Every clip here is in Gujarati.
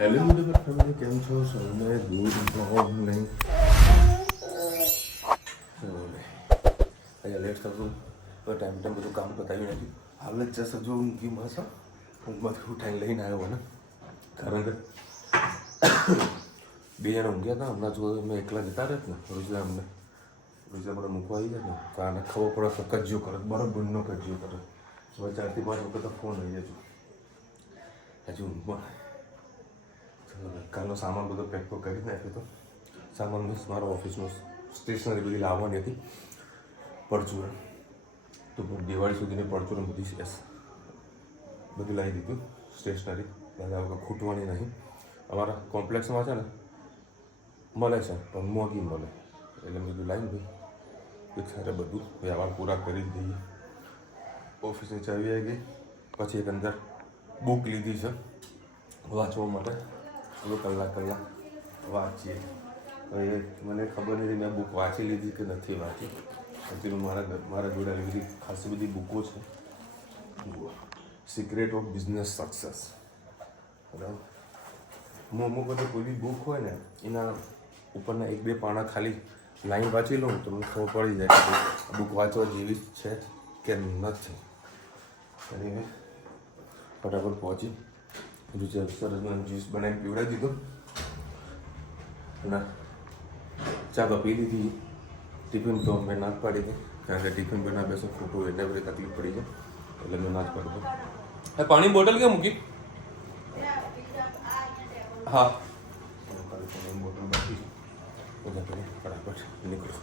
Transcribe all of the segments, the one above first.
હેલો યુટ્યુબર ફેમિલી, કેમ છો? સૌને ગુડ મોર્નિંગ. અહીંયા લેટ થતું તો ટાઈમ બધું કામ બતાવી નથી. હાલ જ જશે જો ઊંઘીમાં છે. ઊંઘમાંથી ઉઠાઈને લઈને આવ્યો ને, કારણ કે બે જણા ઊંઘ્યા હતા. હમણાં જો મેં એકલા જતા રહે ને રોજના અમને આપણે મૂકવા આવી જાય ને તો આને ખબર પડે તો કજ્જો કરે, બરાબર નો કજ્જો કરે. હવે 4 થી 5 વખત ફોન આવી જાય હજુ ઊંઘમાં. કાલનો સામાન બધો પેક કરી નાખ્યો હતો. સામાન મીન્સ મારા ઓફિસમાં સ્ટેશનરી બધી લાવવાની હતી. પરચુરણ તો દિવાળી સુધીની પરચુરણ બધી બધું લાવી દીધું. સ્ટેશનરી દાદા વગર ખૂટવાની નહીં. અમારા કોમ્પ્લેક્સમાં છે ને મળે છે પણ મોંઘી મળે, એટલે મેં બધું લાવીને ભાઈ વિચારે બધું વ્યવહાર પૂરા કરી જ દઈએ. ઓફિસની ચાવી આવી ગઈ. પછી એક અંદર બુક લીધી છે વાંચવા માટે. કલાક વાંચીએ. હવે મને ખબર નથી મેં બુક વાંચી લીધી કે નથી વાંચી. એકચ્યુઅલી મારા જોડે આવી બધી ખાસી બધી બુકો છે. સિક્રેટ ઓફ બિઝનેસ સક્સેસ, બરાબર. હું અમુક બધું કોઈ બી બુક હોય ને એના ઉપરના 1-2 પાના ખાલી લાઈન વાંચી લઉં તો મને ખબર પડી જાય કે બુક વાંચવા જેવી છે કે નથી. અને ફટાફટ પહોંચી બીજું સરસ મને જ્યુસ બનાવીને પીવડાવી દીધો અને ચા પી લીધી. ટિફિન તો મેં ના જ પાડી હતી, કારણ કે ટિફિન બના બેસો ખોટું એટલે બધી તકલીફ પડી જાય, એટલે મેં ના જ પાડી દઉં. પાણી બોટલ ક્યાં મૂકી? હા, પાણી બોટલ બાકી બધા કરી ફટાફટ નીકળો.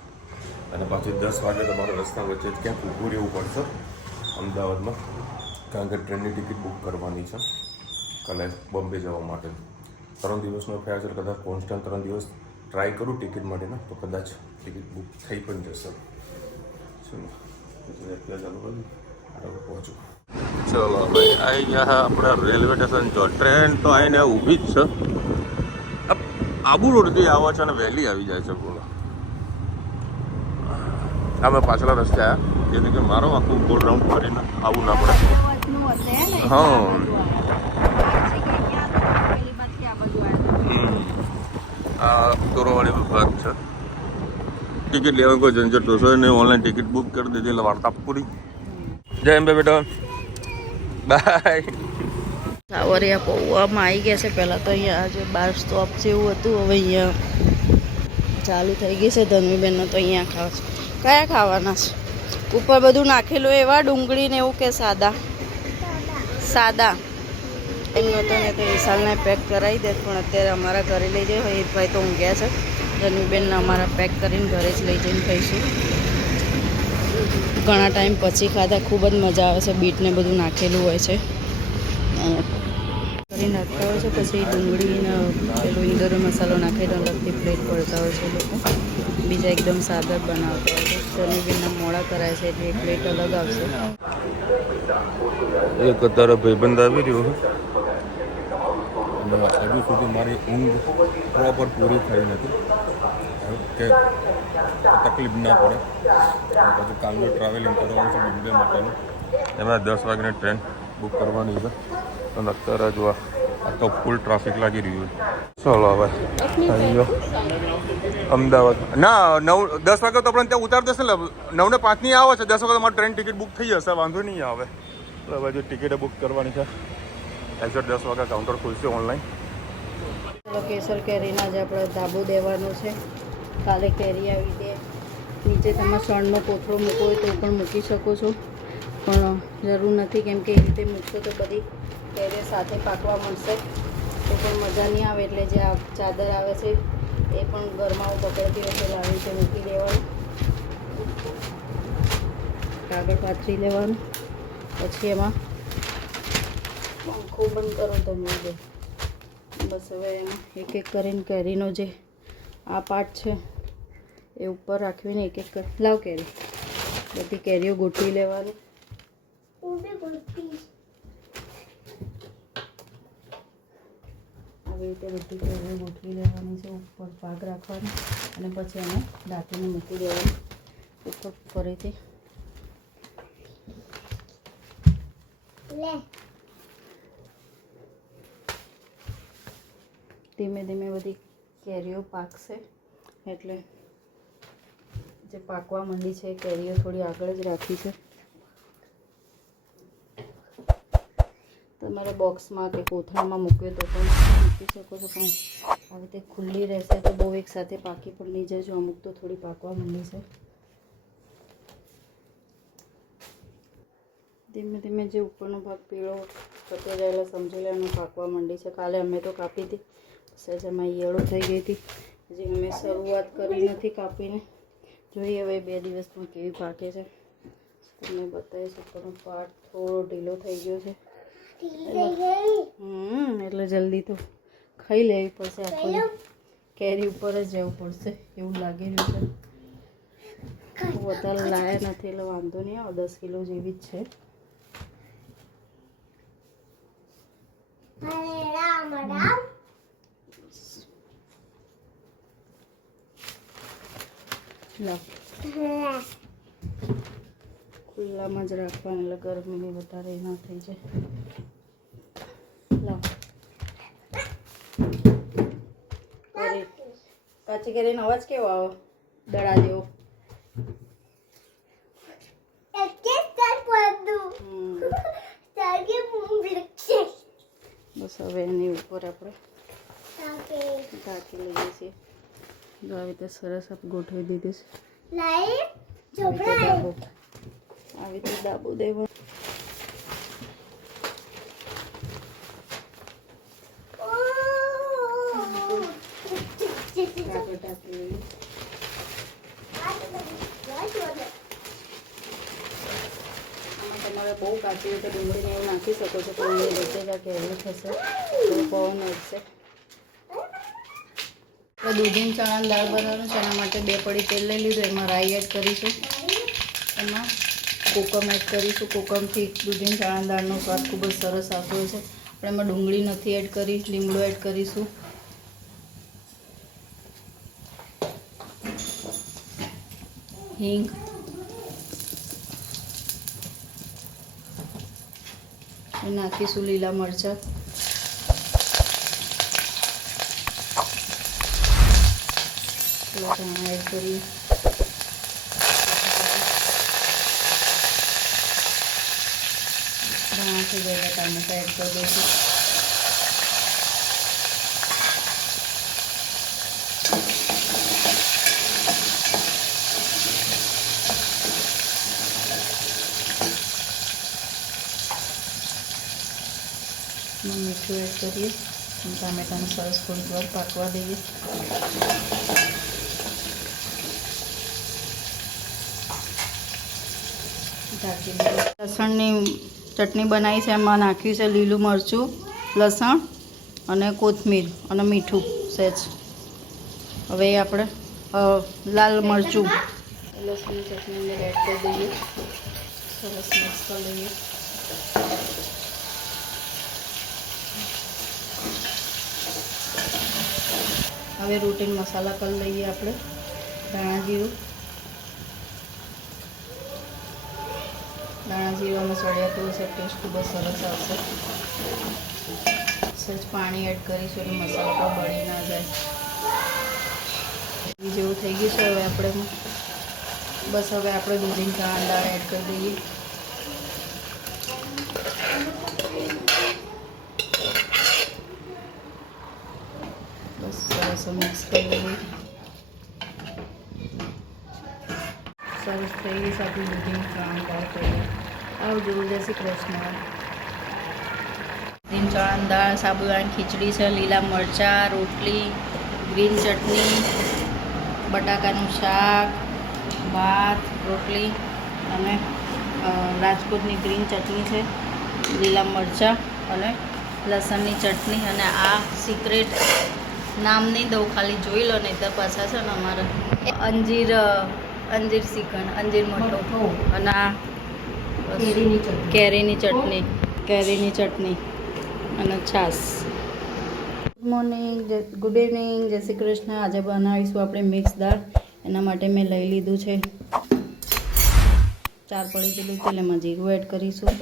અને પાછું 10 વાગે તમારો રસ્તા વચ્ચે જ ક્યાંક ઊભું રહેવું પડશે અમદાવાદમાં, કારણ કે ટ્રેનની ટિકિટ બુક કરવાની છે કાલે બોમ્બે જવા માટે. 3 દિવસનો ફેર છે. કદાચ કોન્સ્ટન્ટ 3 દિવસ ટ્રાય કરું ટિકિટ માટેના તો કદાચ ટિકિટ બુક થઈ પણ જશે. ચલો ચાલુ કરું, પહોંચું. ચલો ભાઈ, આવી ગયા આપણા રેલવે સ્ટેશન. જો ટ્રેન તો આવીને ઊભી જ છે. આબુ રોડથી આવે છે અને વહેલી આવી જાય છે. બોલો, અમે પાછલા રસ્તે આવ્યા જેથી કે મારો આખું ગોળ રાઉન્ડ કરીને આવું ના પડે. હા, આ તોરોવાળી વિભાગ છે. ટિકિટ લેવા કોઈ ઝંઝટ જોશો ને, ઓનલાઈન ટિકિટ બુક કરી દીધી એટલે વાર્તા પૂરી. જય અંબે બેટા, બાય. સાવરિયા પૌવામાં આવી ગયા છે. પહેલાં તો અહીંયા આજે 12 સ્ટોપ જેવું હતું, હવે અહીંયા ચાલુ થઈ ગઈ છે. ધનવીબેનનો તો અહીંયા ખાવા છે. કયા ખાવાના છે? ઉપર બધું નાખેલું એવા ડુંગળી ને એવું કે સાદા એમનો તો ને તો વિશાલને પેક કરાવી દે, પણ અત્યારે અમારા ઘરે લઈ જાય. હિતભાઈ તો ઊંઘ્યા છે. ધનવીબેનને અમારા પેક કરીને ઘરે જ લઈ જઈને ખાઈશું. ઘણા ટાઈમ પછી ખાધા, ખૂબ જ મજા આવે છે. બીટને બધું નાખેલું હોય છે કરીને નાખતા હોય છે. પછી ડુંગળીને પેલો ઇન્દોરી મસાલો નાખીને અલગથી પ્લેટ પડતા હોય છે લોકો. બીજા એકદમ સાદા બનાવતા હોય છે. ધનવીબેનના મોડા કરાય છે એટલે એક પ્લેટ અલગ આવશે. એક તારો ભાઈબંધ આવી રહ્યો અને હજુ સુધી મારી ઊંઘ પ્રોપર પૂરી થઈ નથી કે તકલીફ ના પડે. પછી કાલનું ટ્રાવેલિંગ કરવાનું છે બોમ્બે માટેનું. એમાં 10 વાગ્યાની ટ્રેન બુક કરવાની છે અને અત્યારે જો આ તો ફૂલ ટ્રાફિક લાગી રહ્યું છે. ચલો હવે અહીં અમદાવાદ ના 9-10 વાગે તો આપણે ત્યાં ઉતાર દેશે ને. 9:05 આવે છે. 10 વાગે મારી ટ્રેન ટિકિટ બુક થઈ જશે, વાંધો નહીં આવે. હવે જો ટિકિટ બુક કરવાની છે. એક્ઝેક્ટ 10 વાગે કાઉન્ટર ખુલશે ઓનલાઈન. કેસર કેરીના જ આપણે ધાબો દેવાનો છે. કાલે કેરી આવી છે. નીચે તમે સણનો કોથળો મૂકવો હોય તો પણ મૂકી શકો છો, પણ જરૂર નથી, કેમ કે એ રીતે મૂકશો તો બધી કેરીઓ સાથે પાકવા મળશે તો પણ મજા નહીં આવે. એટલે જે આ ચાદર આવે છે એ પણ ઘરમાં પકડતી વખતે લાવી છે મૂકી દેવાનું. કાગળ પાથરી લેવાનું. પછી એમાં પંખો બંધ કરો તમે જે. બસ હવે એમાં એક એક કરીને કેરીનો જે આ પાર્ટ છે એ ઉપર રાખવીને એક એક કરી લાવ કેરી. બધી કેરીઓ ગોઠવી લેવાની. આવી રીતે બધી કેરીઓ ગોઠવી લેવાની છે. ઉપર પાક રાખવાની અને પછી એને ઢાંકીને મૂકી દેવાનું ઉપર ફરીથી. ધીમે ધીમે બધી કેરીઓ પાકશે એટલે જે પાકવા માંડી છે કેરીઓ થોડી આગળ જ રાખી છે. તમારે બોક્સમાં કે કોથળામાં મૂકવે તો પણ મૂકી શકો છો, પણ આવી રીતે ખુલ્લી રહેશે તો બહુ એકસાથે પાકી પણ નહીં જાય. જો અમુક તો થોડી પાકવા માંડી છે. ધીમે ધીમે જે ઉપરનો ભાગ પીળો થતો જાય એટલે સમજી લે એનું પાકવા માંડી છે. કાલે અમે તો કાપી હતી, સહેજમાં ઈયળો થઈ ગઈ હતી. હજી અમે શરૂઆત કરી નથી કાપીને. જોઈએ હવે 2 દિવસમાં કેવી પાકે છે. તમને બતાવીશ. ઉપરનો પાર્ટ થોડો ઢીલો થઈ ગયો છે એટલે જલ્દી તો ખાઈ લેવી પડશે. આખો કેરી ઉપર જ જવું પડશે એવું લાગી રહ્યું છે. વધારે લાયા નથી એટલે વાંધો નહીં આવે. 10 કિલો જેવી જ છે. ખુલ્લામાં જ રાખવાનું એટલે ગરમી વધારે ના થઈ જાય. કાચી કેરીનો અવાજ કેવો આવે? દડા જેવો. બસ હવે એની ઉપર આપણે ઢાંકી લઈએ છીએ. જો આવી રીતે સરસ આપણે ગોઠવી દીધી છે. આવી રીતે દાબો દેવાનો. તમારે બહુ કાચી રીતે ડુંગળીને એવું નાખી શકો છો, પણ એની વચ્ચે જ કેરી થશે તો પવન ઉડશે. તો દૂધીની ચણાની દાળ બનાવવાનું છે. એના માટે 2 પડી તેલ લઈ લીધું. એમાં રાઈ એડ કરીશું, એમાં કોકમ એડ કરીશું. કોકમથી દૂધીની ચણાની દાળનો સ્વાદ ખૂબ જ સરસ આવતો હોય છે. આપણે એમાં ડુંગળી નથી એડ કરી, લીમડો એડ કરીશું. હિંગ, નાખીશું લીલા મરચાં, ધાણા એડ કરી, ધાણાથી પહેલાં ટામેટાં એડ કરી દઈશું. મીઠું એડ કરીએ. ટામેટાને સરસ થોડીક વાર પાકવા દઈએ. ઢાંકી દઈએ. લસણની ચટણી બનાવી છે. એમાં નાખ્યું છે લીલું મરચું, લસણ અને કોથમીર અને મીઠું સહેજ. હવે આપણે લાલ મરચું લસણની ચટણી અંદર એડ કરી દઈએ. સરસ મિક્સ કરી લઈએ. હવે રૂટીન મસાલા કરી લઈએ આપણે. ધાણા જીરું અને સળિયાતું હશે, ટેસ્ટ ખૂબ જ સરસ આવશે. સહેજ પાણી એડ કરીશું એટલે મસાલો પણ બળી ના જાય. જેવું થઈ ગયું છે. હવે આપણે દૂધીની ચણાની દાળ એડ કરી દઈએ. બસ સરસ મિક્સ કરી લઈએ. સરસ થઈ ગઈ છે આપણી દૂધીની ચણાની દાળ તૈયાર. આવજો. જય શ્રી કૃષ્ણ. દૂધીની ચણાની દાળ, સાબુદાણાની ખીચડી છે, લીલા મરચાં, રોટલી, ગ્રીન ચટણી, બટાકાનું શાક, ભાત, રોટલી અને રાજકોટની ગ્રીન ચટણી છે, લીલા મરચાં અને લસણની ચટણી. અને આ સિક્રેટ નામ નહીં દઉં, ખાલી જોઈ લો, નહીં તો પાછા છે ને અમારા અંજીર શ્રીખંડ, અંજીર મઠો અને આ કેરીની ચટણી અને છાશ. ગુડ ઇવનિંગ, જય શ્રી કૃષ્ણ. આજે બનાવીશું આપણે મિક્સ દાળ. એના માટે મેં લઈ લીધું છે 4 પડી જેટલું તેલ. એમાં જીરું એડ કરીશું.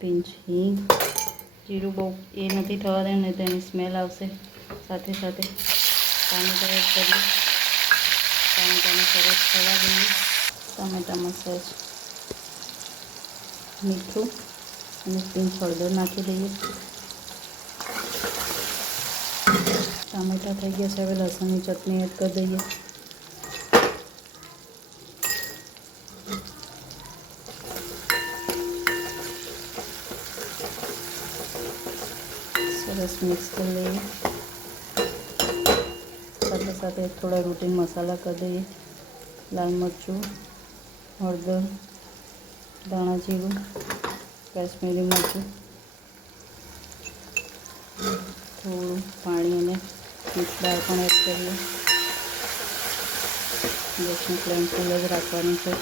પિંચ હિંગ. જીરું બહુ એ નથી થવા દે ને તેની સ્મેલ આવશે. સાથે સાથે ટામેટા એડ કરીએ. ટામેટાને સરસ થવા દઈએ. ટામેટામાં સહેજ મીઠું અને પિંચ હળદર નાખી દઈએ. ટામેટા થઈ ગયા છે. હવે લસણની ચટણી એડ કરી દઈએ. સરસ મિક્સ કરી લઈએ. સાથે સાથે થોડા રૂટીન મસાલા કરી દઈએ. લાલ મરચું, હળદર, ધાણા જીરું, કાશ્મીરી મરચું, થોડું પાણી અને મિક્સ દાળ પણ એડ કરીએ. ગેસની ફ્લેમ ફૂલ જ રાખવાની છે.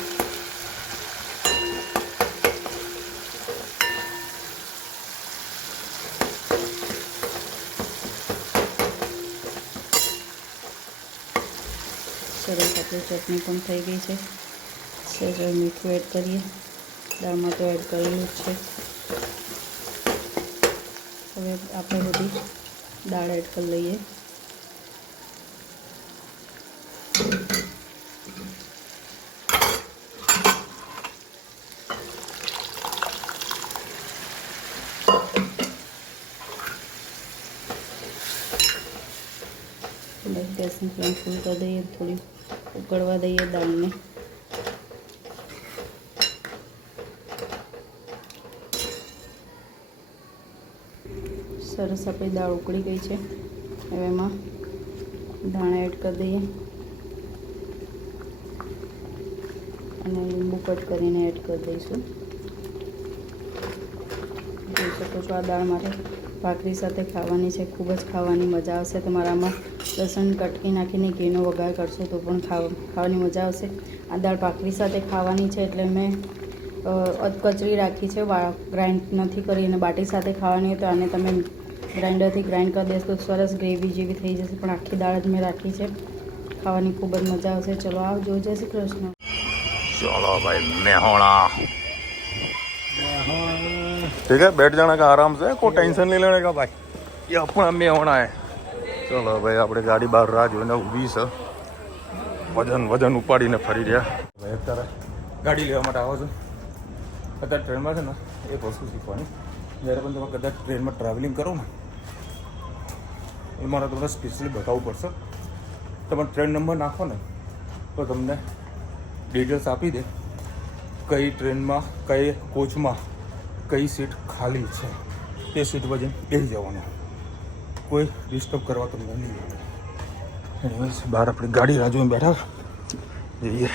સરસ આપણી ચટણી પણ થઈ ગઈ છે. સહેજ મીઠું એડ કરીએ. દાળમાં તો એડ કરેલું જ છે. હવે આપણે બધી દાળ એડ કરી લઈએ. ગેસની ફ્લેમ ફૂલ કરી દઈએ. થોડી ઉકળવા દઈએ દાળને. સરસ આપણી દાળ ઉકળી ગઈ છે. હવે એમાં ધાણા એડ કરી દઈએ અને લીંબુ કટ કરીને એડ કરી દઈશું. જોઈ શકો છો આ દાળ મારે ભાખરી સાથે ખાવાની છે. ખૂબ જ ખાવાની મજા આવશે. તમારામાં લસણ કટકી નાખીને ઘીનો વઘાર કરશો તો પણ ખાવાની મજા આવશે. આ દાળ ભાખરી સાથે ખાવાની છે એટલે મેં કચરી રાખી છે. ગ્રાઇન્ડ નથી કરી અને બાટી સાથે ખાવાની હોય તો આને તમે ગ્રાઇન્ડરથી ગ્રાઇન્ડ કરી દેશો તો સરસ ગ્રેવી જેવી થઈ જશે. પણ આખી દાળ જ મેં રાખી છે. ખાવાની ખૂબ જ મજા આવશે. ચલો આવજો. જય શ્રી કૃષ્ણ. चलो भाई मेहोणा ठीक है, बैठ जाने का आराम से, कोई टेंशन नहीं लेने का भाई. ये अपना मेहोणा है. चलो भाई આપણે ગાડી બહાર રાહ જોઈને ઊભી છે. વજન ઉપાડીને ફરી રહ્યા ભાઈ. અત્યારે ગાડી લેવા માટે આવો છો. અત્યારે ટ્રેનમાં છે ને એક વસ્તુ શીખવાની. જ્યારે પણ તમે કદાચ ટ્રેનમાં ટ્રાવેલિંગ કરો ને એ મારે તમને સ્પેશિયલી બતાવવું પડશે. તમે ટ્રેન નંબર નાખો ને તો તમને ડિટેલ્સ આપી દે કઈ ટ્રેનમાં કઈ કોચમાં કઈ સીટ ખાલી છે. તે સીટ પર જઈને બેસી જવાનું. કોઈ ડિસ્ટર્બ કરવા તમને નહીં આવે. એનીવેઝ બહાર આપણી ગાડી રાહ જોઈને બેઠા જઈએ.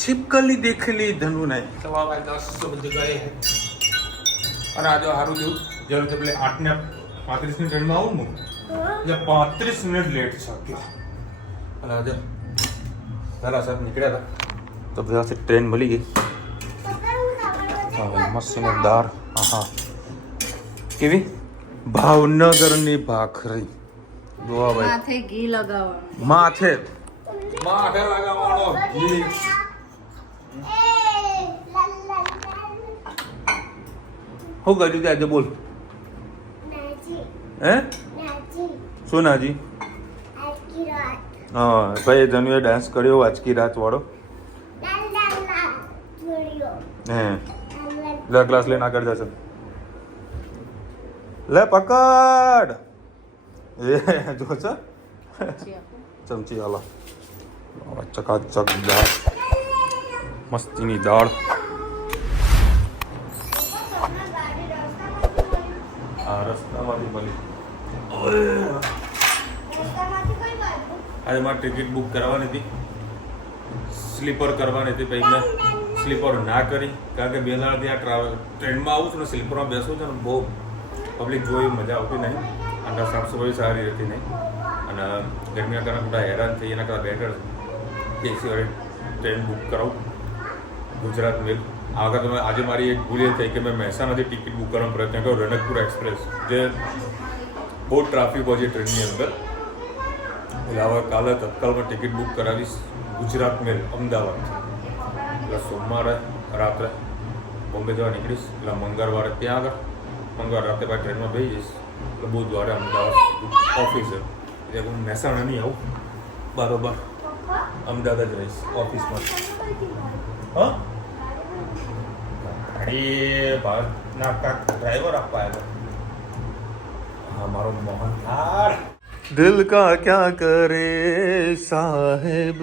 छिपकली देख ली धनु ने सवा भाई 10 बजे गए અને આજે સારું થયું જ્યારે તે પેલે 8:35 ની ટ્રેનમાં આવું ને એટલે 35 મિનિટ લેટ છે. અને આજે પહેલા સાહેબ નીકળ્યા હતા તો બધાથી ટ્રેન મળી ગઈ. હા ભાઈ મસ્ત દાળ. હા કેવી ભાવનગરની ભાખરી. જોવા ભાઈ માથે ઘી લગાવવાનું. માથે લગાવવાનો ઘી. શું કર્યું તે આજે બોલ. હે શું નાજી? હા ભાઈ ધનુએ ડાન્સ કર્યો આજ કી રાત વાળો. હે લે ગ્લાસ લઈને આગળ જશે. લે પકડ. એ જો છે ચમચી વાલા. ચકાચક દાળ, મસ્તીની દાળ. આ રસ્તામાંથી મળી. આજે મારે ટિકિટ બુક કરવાની હતી, સ્લીપર કરવાની હતી. પછી મેં સ્લીપર ના કરી કારણ કે બે દાડાથી આ ટ્રેનમાં આવું છું ને સ્લીપરમાં બેસું છું ને બહુ પબ્લિક જોઈ મજા આવતી નહીં અને સાફ સફાઈ સારી રહેતી નહીં અને ગરમીના કારણે થોડા હેરાન થઈ. એના કરતાં બેટર એસી વાળી ટ્રેન બુક કરાવું ગુજરાત મેલ. આ વખત આજે મારી એક ભૂલ એ થઈ કે મેં મહેસાણાથી ટિકિટ બુક કરવાનો પ્રયત્ન કર્યો રનકપુર એક્સપ્રેસ, જે બહુ ટ્રાફિક હોય છે ટ્રેનની અંદર. એટલે હવે કાલે તત્કાલમાં ટિકિટ બુક કરાવીશ ગુજરાત મેલ અમદાવાદ. એટલે સોમવારે રાત્રે બોમ્બે જવા નીકળીશ એટલે મંગળવારે ત્યાં આગળ મંગળવારે રાતે પાછી ટ્રેનમાં બેસી જઈશ એટલે બુધવારે અમદાવાદ ઓફિસે એટલે હું મહેસાણા નહીં આવું બરોબર અમદાવાદ જ રહીશ ઓફિસમાં હા ગાડી ભારતના કાંક ડ્રાઈવર આપવા આવ્યો હા મારો મોહન થાળ દિલ કા ક્યા કરે સાહેબ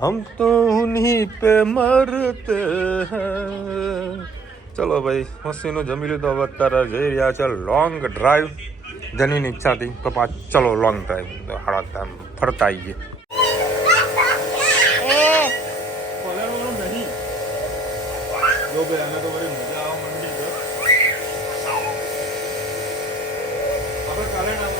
હમ તો ઉન્हीं पे મરતે हैं ચલો ભાઈ મસ્તીનું જમી લીધું હવે અત્યારે જઈ રહ્યા છે લોંગ ડ્રાઈવ જનીની ઈચ્છાથી પપ્પા ચલો લોંગ ડ્રાઈવ હાડા ફરતા આવીએ જો ભાઈ આને તો બધી મજા આવવા માંડી છે આપણે કાલે ના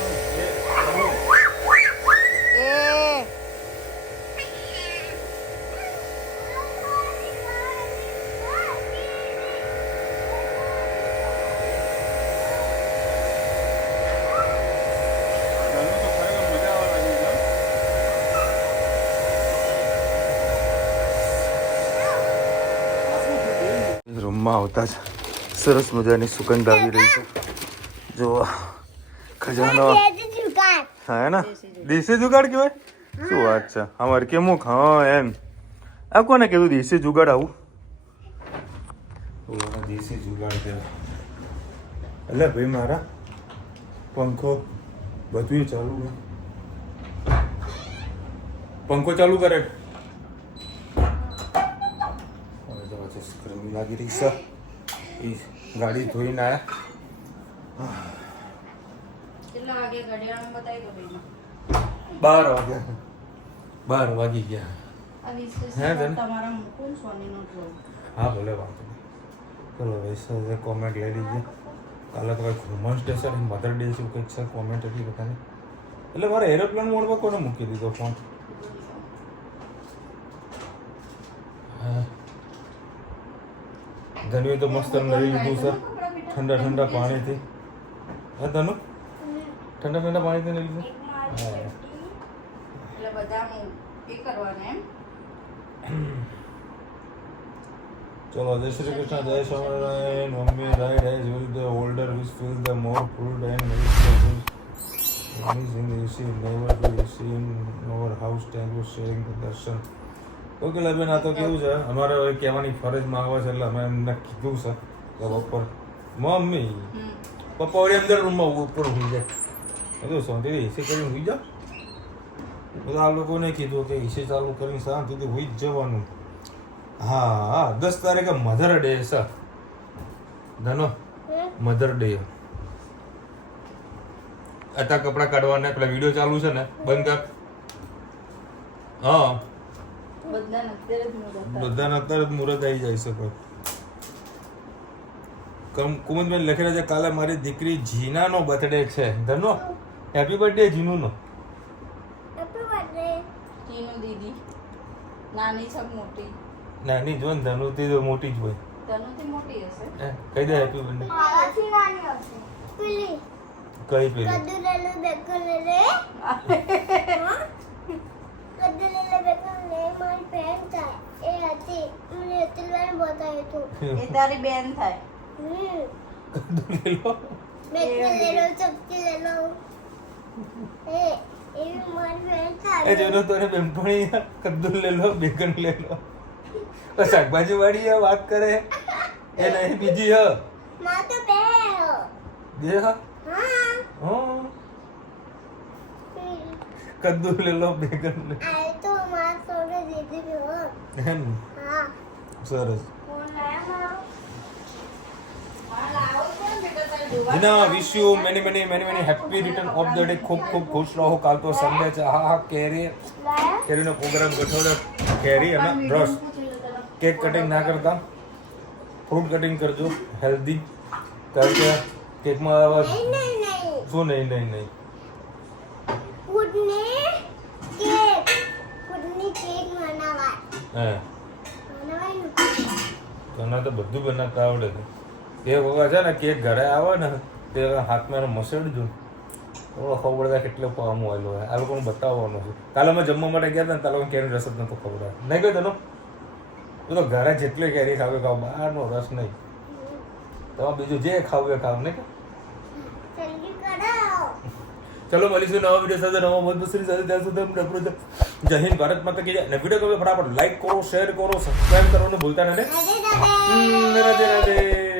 રૂમમાં આવતા જ સરસ મજાની સુગંધ આવી રહી છે જો ખજાનો હા ને દેશી જુગાડ કહેવાય શું વાત છે અમારે કેમુક હા એમ આ કોને કીધું દેશી જુગાડ આવું દેશી જુગાડ કહેવાય એટલે ભાઈ મારા પંખો બધું ચાલુ છે પંખો ચાલુ કરે ગરમી લાગી રહી છે એ ગાડી ધોઈને આવ્યા કેટલા વાગે ઘડિયાળમાં બતાવી દો બેન 12 વાગી ગયા આ વીસ હે બેન? તમારા મૂકું સોનીનો ડ્રો હા ભલે વાંધો નહીં ચલો વૈસે કોમેન્ટ લઈ લીધી કાલે તો કંઈક હ્યુમન સ્ટેશન મધર ડે શું કંઈક છે કોમેન્ટ એટલી બધાની એટલે મારે એરોપ્લેન મોડમાં કોને મૂકી દીધો ફોન હા ધન્યુ તો મસ્ત લઈ લીધું સર ઠંડા ઠંડા પાણીથી હા ધનુ ઠંડા ઠંડા પાણીથી લઈ લીધું હા એટલે બધા એ કરવાના એમ ચલો જય શ્રી કૃષ્ણ જય Swaminarayan mummy ride as will the older which feel the more food and amazing you see never do you see in our house thank you sharing the દર્શન ઓકે બેન આ તો કેવું છે અમારે હવે કહેવાની ફરજ માંગવા છે એટલે અમે એમને કીધું છે કે બપોર મમ્મી પપ્પા વળી અંદર રૂમમાં ઉપર હોઈ જાય બધું શાંતિથી એસી કરીને હોઈ જાઓ બધા આ લોકોને કીધું કે એસી ચાલુ કરીને શાંતિથી હોઈ જ જવાનું હા 10 તારીખે મધર ડે છે ધનો મધર ડે અત્યારે કપડાં કાઢવાના પેલા વિડીયો ચાલુ છે ને બંધ કર હા બધાને અત્યારે જ મુહૂર્ત આવી જાય છે કોઈ કુમુદબેન લખી રહ્યા છે કાલે મારી દીકરી જીનાનો બર્થડે છે ધનો હેપી બર્થડે જીનુનો જીનુ દીદી નાની છે મોટી નાની જો ને ધનુથી તો મોટી જ હોય ધનુથી મોટી હશે કહી દે હેપી બર્થડે કઈ પેલી એ તારી બેન થાય એ જોનો તને બેનપણી કદ્દુ લે લો બેગન લે લો શાકભાજી વાળી વાત કરે એ નહીં બીજી હ દે હા કદ્દુ લે લો બેગન લે સરસ જીના wish you many happy return of the day ખૂબ ખૂબ ખુશ રહો કાલ તો સન્ડે છે હા કેરીનો પ્રોગ્રામ ગોઠવ્યો કેરી અને રસ કેક કટિંગ ના કરતા ફ્રૂટ કટિંગ કરજો હેલ્ધી કારણ કે કેકમાં શું નહીં હા તને તો બધું બનાવતા આવડે છે એક વખત છે ને કેક ઘરે આવે ને તે હાથમાં મસળજો તો ખબર પડે કેટલો પામો આવેલો હોય આ લોકોને બતાવવાનું છે કાલે અમે જમવા માટે ગયા હતા ને તારે કેરી રસ જ નતો ખબર નહીં ગયો તનો તું તો ઘરે જેટલી કેરી ખાવે ખાવ, બહારનો રસ નહીં. તમારે બીજું જે ખાવું એ ખાવ નહીં. ચલો મળીશું નવા વિડીયો સાથે, નવા મધુશ્રી સાથે. ત્યાં સુધી જય હિન્દ, ભારત માતા કી જય. અને વિડીયો ગમે ફટાફટ લાઈક કરો, શેર કરો, સબસ્ક્રાઇબ કરવાનું ભૂલતા નહીં. રાધે રાધે.